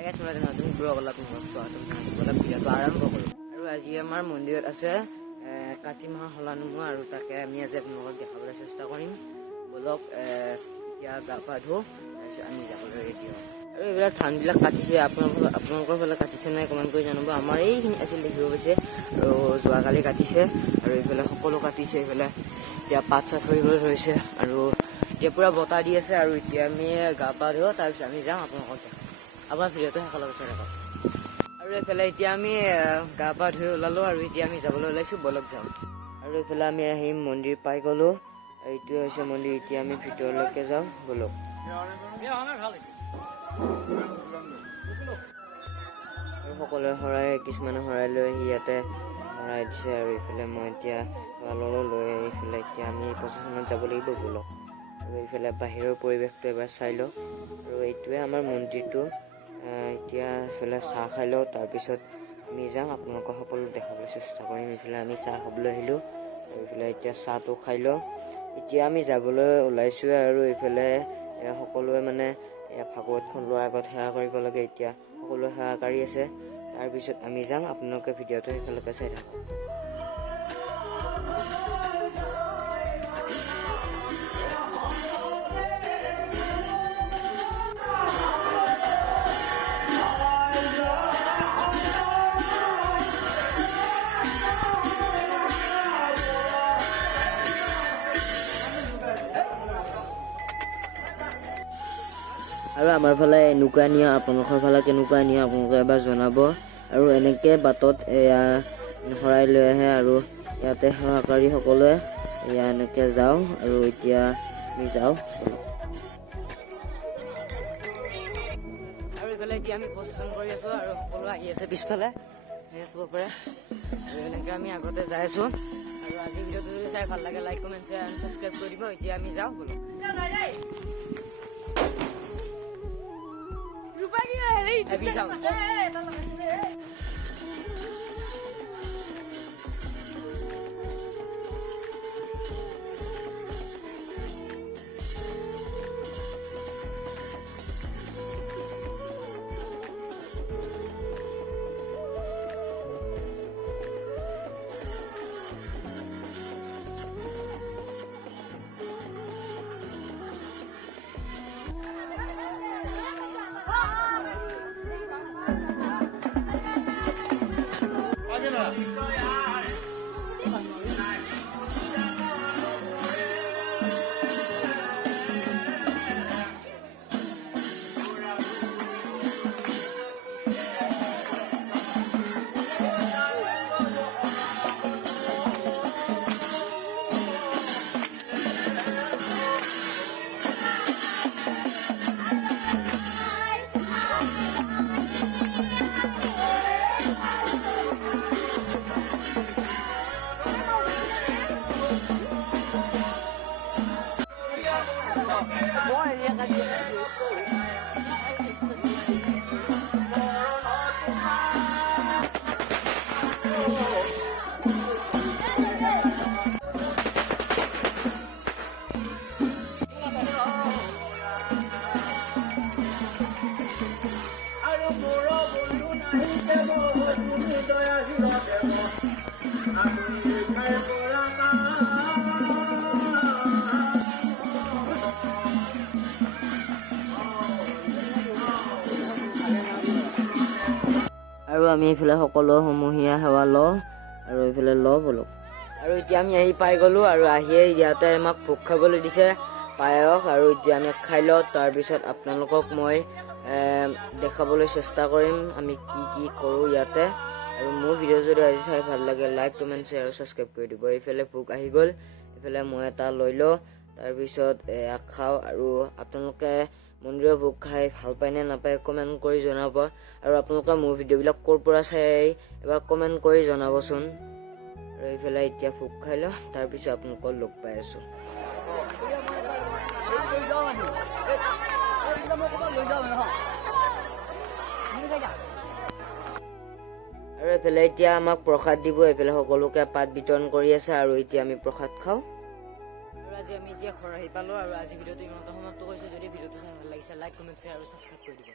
নতুন ব্লগত স্বাগতম জনাইছোঁ। ভিডিঅ'টো আৰম্ভ কৰোঁ। আৰু আজি আমাৰ মন্দিৰত আছে কাতি মাহৰ হলানুমা, আৰু তাকে আমি আজি আপোনালোকক দেখাবলৈ চেষ্টা কৰিম। বলক এতিয়া গা পা ধুওঁ, তাৰপিছত আমি যাবলৈ ৰেডি হওঁ। আৰু এইবিলাক ধানবিলাক কাটিছে, আপোনালোকৰ ফালে কাটিছে নাই কমেণ্ট কৰি জনাব। আমাৰ এইখিনি আছিল দেখিব পাইছে, আৰু যোৱাকালি কাটিছে, আৰু এইফালে সকলো কাটিছে। এইফালে এতিয়া পাত চাত সৰিবলৈ ধৰিছে, আৰু এতিয়া পূৰা বতাহ দি আছে। আৰু এতিয়া আমি গা পা ধুওঁ, তাৰপিছত আমি যাওঁ আপোনালোকক দেখাম। আমাৰ ভিডিঅ'টো শেষলৈকে চাই থাকক। আৰু এইফালে এতিয়া আমি গা পা ধুই ওলালোঁ, আৰু এতিয়া আমি যাবলৈ ওলাইছোঁ, বলক যাওঁ। আৰু এইফালে আমি আহি মন্দিৰ পাই গ'লোঁ। এইটোৱে হৈছে মন্দিৰ। এতিয়া আমি ভিতৰলৈকে যাওঁ, বলক। আৰু সকলোৱে শৰাই, কিছুমানে শৰাই লৈ আহি ইয়াতে শৰাই দিছে। আৰু এইফালে মই এতিয়া ৱাললৈ লৈ এইফালে এতিয়া আমি প্ৰচেশ্যনত যাব লাগিব, বলক। আৰু এইফালে বাহিৰৰ পৰিৱেশটো এবাৰ চাই লওঁ। আৰু এইটোৱে আমাৰ মন্দিৰটো। এতিয়া এইফালে চাহ খাই লওঁ, তাৰপিছত আমি যাম, আপোনালোকক সকলো দেখাবলৈ চেষ্টা কৰিম। এইফালে আমি চাহ খাবলৈ আহিলোঁ, আৰু এইফালে এতিয়া চাহটো খাই লওঁ। এতিয়া আমি যাবলৈ ওলাইছোঁ, আৰু এইফালে সকলোৱে মানে ভাগৱতখন লোৱাৰ আগত সেৱা কৰিব লাগে। এতিয়া সকলোৱে সেৱা কৰি আছে, তাৰপিছত আমি যাম। আপোনালোকে ভিডিঅ'টো শেষলৈকে চাই থাকক। আৰু আমাৰ ফালে এনেকুৱা নিয়ম, আপোনালোকৰ ফালে কেনেকুৱা নিয়ম আপোনালোকে এবাৰ জনাব। আৰু এনেকৈ বাটত শৰাই লৈ আহে, আৰু ইয়াতে সেৱাকাৰী সকলোৱে এনেকৈ যাওঁ। আৰু এতিয়া আমি যাওঁ। আৰু এইফালে এতিয়া আমি প্ৰচেশ্যন কৰি আছোঁ, আৰু সকলো আহি আছে পিছফালে, চাব পাৰে। আৰু এনেকৈ আমি আগতে যাই আছোঁ। আৰু আজি ভিডিঅ'টো যদি চাই ভাল লাগে, like comment share and subscribe কৰি দিব। এতিয়া আমি যাওঁ, ব'লো। আৰু আমি এইফালে সকলো সমূহীয়া সেৱা লওঁ, আৰু এইফালে লওঁ, ব'লক। আৰু এতিয়া আমি আহি পাই গ'লোঁ, আৰু আহিয়ে ইয়াতে আমাক ভোগ খাবলৈ দিছে, পায়স। আৰু এতিয়া আমি খাই লওঁ, তাৰপিছত আপোনালোকক মই দেখাবলৈ চেষ্টা কৰিম আমি কি কি কৰোঁ ইয়াতে। আৰু মোৰ ভিডিঅ' যদি আজি চাই ভাল লাগে, লাইক কমেণ্ট শ্বেয়াৰ আৰু ছাবস্ক্ৰাইব কৰি দিব। এইফালে ভোগ আহি গ'ল, এইফালে মই এটা লৈ লওঁ, তাৰপিছত খাওঁ। আৰু আপোনালোকে মন্দিৰৰ ভোগ খাই ভাল পায় নে নাপায় কমেণ্ট কৰি জনাব। আৰু আপোনালোকে মোৰ ভিডিঅ'বিলাক ক'ৰ পৰা চাই এবাৰ কমেণ্ট কৰি জনাবচোন। আৰু এইফালে এতিয়া ভোগ খাই লওঁ, তাৰপিছত আপোনালোকক লগ পাই আছোঁ। আৰু এইফালে এতিয়া আমাক প্ৰসাদ দিব, এইফালে সকলোকে পাত বিতৰণ কৰি আছে, আৰু এতিয়া আমি প্ৰসাদ খাওঁ। আৰু আজি আমি এতিয়া ঘৰ আহি পালোঁ, আৰু আজি ভিডিঅ'টো ইমানতে সমাপ্ত কৰিছোঁ। যদি ভিডিঅ'টো চাই ভাল লাগিছে, লাইক কমেণ্ট শ্বেয়াৰ আৰু ছাবস্ক্ৰাইব কৰি দিব।